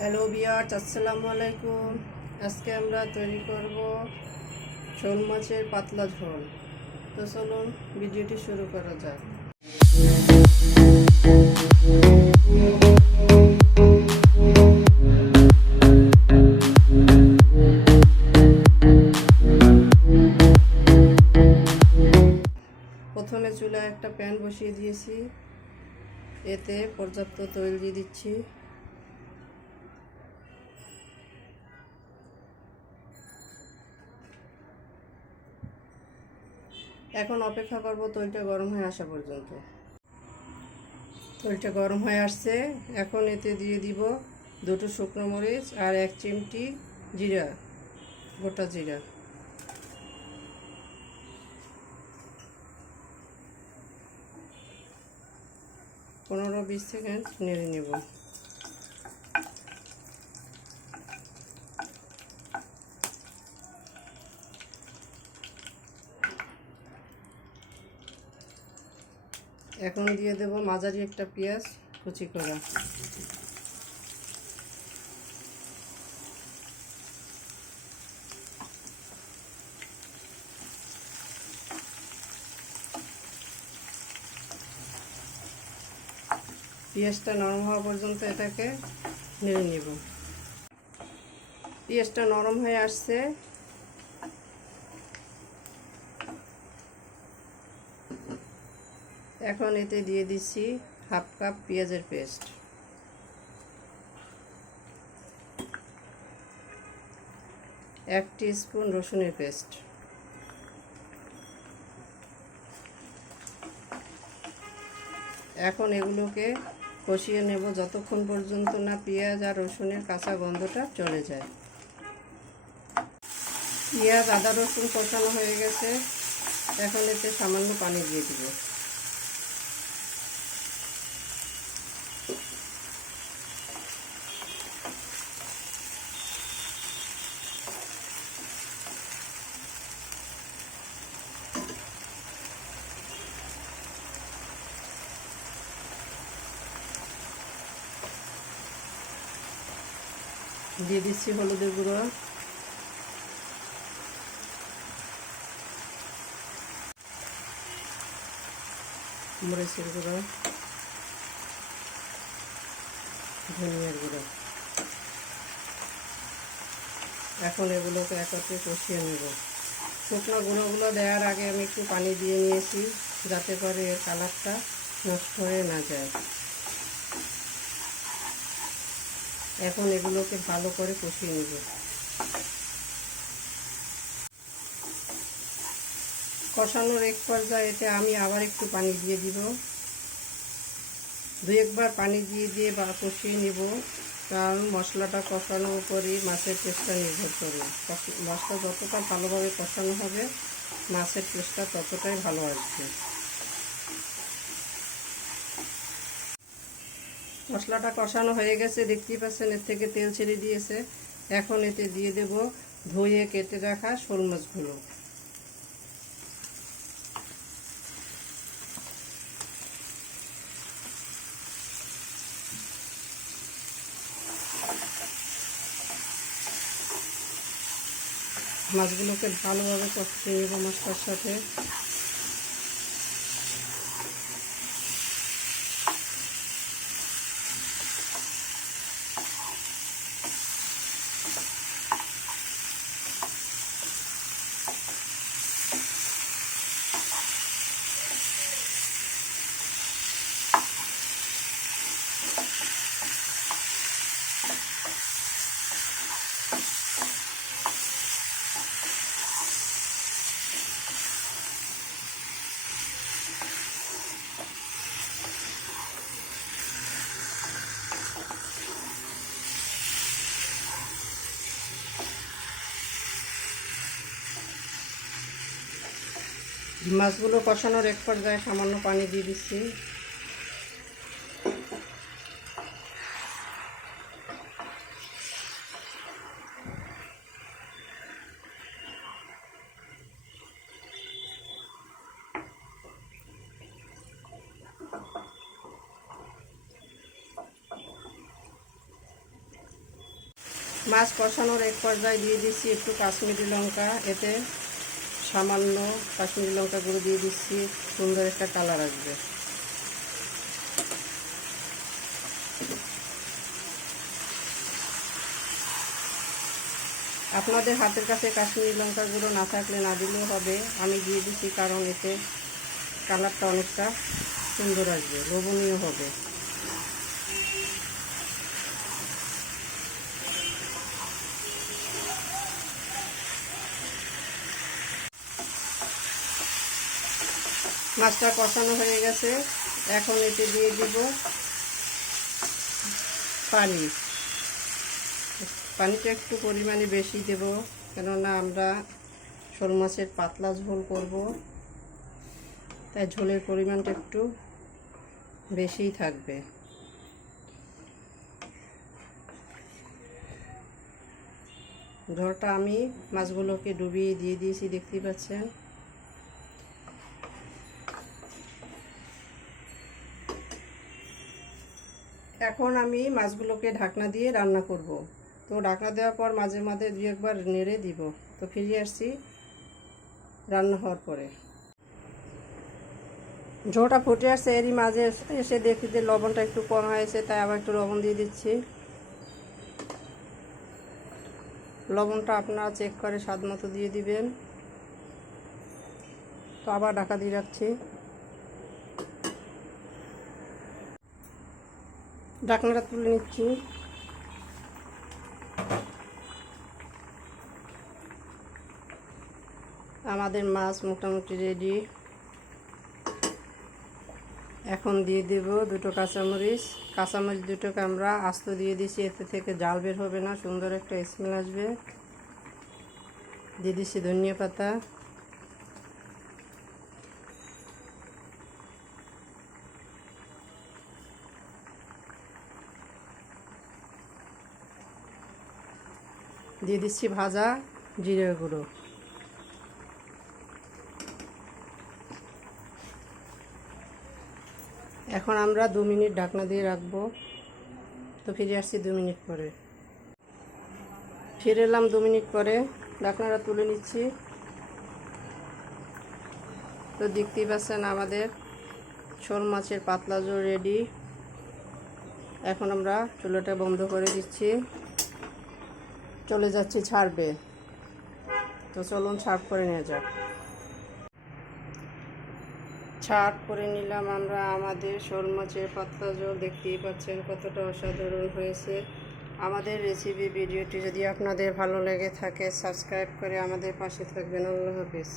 Hello বিয়ার্স, আসসালামু আলাইকুম। আজকে আমরা তৈরি করব শোল মাছের পাতলা ঝোল। তো চলুন ভিডিওটি শুরু করা যাক। প্রথমে চুলায় একটা প্যান বসিয়ে দিয়েছি। এতে পর্যাপ্ত তৈল দিয়ে দিচ্ছি। এখন অপেক্ষা করব তৈলটা গরম হয়ে আসা পর্যন্ত। তৈলটা গরম হয়ে আসছে, এখন এতে দিয়ে দিব দুটো শুকনো মরিচ আর এক চিমটি জিরা, গোটা জিরা। পনেরো বিশ সেকেন্ড নেড়ে নেব। এখন দিয়ে দেব মাঝারি একটা পেঁয়াজ কুচি করা। পেঁয়াজটা নরম হওয়া পর্যন্ত এটাকে নেড়ে নেব। পেঁয়াজটা নরম হয়ে আসছে। এখন এতে দিয়ে দিচ্ছি হাফ কাপ পেঁয়াজের পেস্ট। এক স্পুন রসুনের পেস্ট। এখন এগুলোকে কষিয়ে নেব যতক্ষণ পর্যন্ত না পেঁয়াজ আর রসুনের কাঁচা গন্ধটা চলে যায়। পেঁয়াজ, আদা, রসুন কষানো হয়ে গেছে। এখন এতে সামান্য পানি দিয়ে দিব। দিয়ে দিচ্ছি হলুদের গুঁড়ো। মরিচের গুঁড়ো। ধনিয়ার গুঁড়ো। এখন এগুলোকে একত্রে কষিয়ে নেব। শুকনো গুঁড়োগুলো দেওয়ার আগে আমি একটু পানি দিয়ে নিয়েছি যাতে করে এর কালারটা নষ্ট হয়ে না যায়। এখন এগুলোকে ভালো করে কষিয়ে নেব। কষানোর এক পর্যায়ে এতে আমি আবার একটু পানি দিয়ে দিব। দু একবার পানি দিয়ে দিয়ে বা কষিয়ে নেব, কারণ মশলাটা কষানোর উপরই মাছের টেস্টটা নির্ভর করে। মশলা যতটা ভালোভাবে কষানো হবে, মাছের টেস্টটা ততটাই ভালো আসবে। মশলাটা কষানো হয়ে গেছে, দেখতেই পাচ্ছেন, এর থেকে তেল ছেড়ে দিয়েছে। এখন এতে দিয়ে দেব ধুয়ে কেটে রাখা শোল মাছগুলো। মাছগুলোকে ভালোভাবে কষিয়ে নেব মশলার সাথে। মাছগুলো কষানোর এক পর্যায়ে সামান্য পানি দিয়ে দিচ্ছি। মাছ কষানোর এক পর্যায়ে দিয়ে দিচ্ছি একটু কাশ্মীরি লঙ্কা, এতে সামান্য কাশ্মীরি লঙ্কা গুঁড়ো দিয়ে দিচ্ছি, সুন্দর একটা কালার আসবে। আপনাদের হাতের কাছে কাশ্মীরি লঙ্কা গুঁড়ো না থাকলে না দিলেও হবে। আমি দিয়ে দিচ্ছি কারণ এতে কালারটা অনেকটা সুন্দর আসবে, লোভনীয় হবে। মাছটা কষানো হয়ে গেছে। এখন এতে দিয়ে দিব পানি। পানিটা একটু পরিমাণে বেশি দেব, কেননা আমরা শোল মাছের পাতলা ঝোল করব। তাই ঝোলের পরিমাণটা একটু বেশিই থাকবে। ঝোলটা আমি মাছগুলোকে ডুবিয়ে দিয়ে দিয়েছি, দেখতেই পাচ্ছেন। এখন আমি মাছগুলোকে ঢাকনা দিয়ে রান্না করব। তো ঢাকনা দেওয়ার পর মাঝে মাঝে দু একবার নেড়ে দিব। তো ফিরে আসছি রান্না হওয়ার পরে। ঝোটা ফুটে আসছে, এরই মাঝে এসে দেখি যে লবণটা একটু কম হয়েছে, তাই আবার একটু লবণ দিয়ে দিচ্ছি। লবণটা আপনারা চেক করে স্বাদ মতো দিয়ে দিবেন। তো আবার ঢাকা দিয়ে রাখছি। ঢাকনাটা তুলে নিচ্ছি। আমাদের মাছ মোটামুটি রেডি এখন দিয়ে দেব দুটো কাঁচামরিচ। কাঁচামরিচ দুটোকে আমরা আস্ত দিয়ে দিছি, এতে থেকে জাল বের হবে না, সুন্দর একটা স্মেল আসবে। দিয়ে দিচ্ছি ধনিয়া পাতা। দিয়ে দিচ্ছি ভাজা জিরে গুঁড়ো। এখন আমরা দু মিনিট ঢাকনা দিয়ে রাখব। তো ফিরে আসছি দু মিনিট পরে। ফিরে এলাম দু মিনিট পরে। ঢাকনাটা তুলে নিচ্ছি। তো দেখতেই পাচ্ছেন আমাদের শোল মাছের পাতলা জোর রেডি এখন আমরা চুলোটা বন্ধ করে দিচ্ছি। চলে যাচ্ছি, ছাড়বে। তো চলুন সার্ভ করে নিয়ে যাক। ছাট করে নিলাম আমরা। আমাদের শোল মাছের পাতলা জল দেখতেই পাচ্ছেন কতটা অসাধারণ হয়েছে। আমাদের রেসিপি ভিডিওটি যদি আপনাদের ভালো লেগে থাকে সাবস্ক্রাইব করে আমাদের পাশে থাকবেন। আল্লাহ হাফিজ।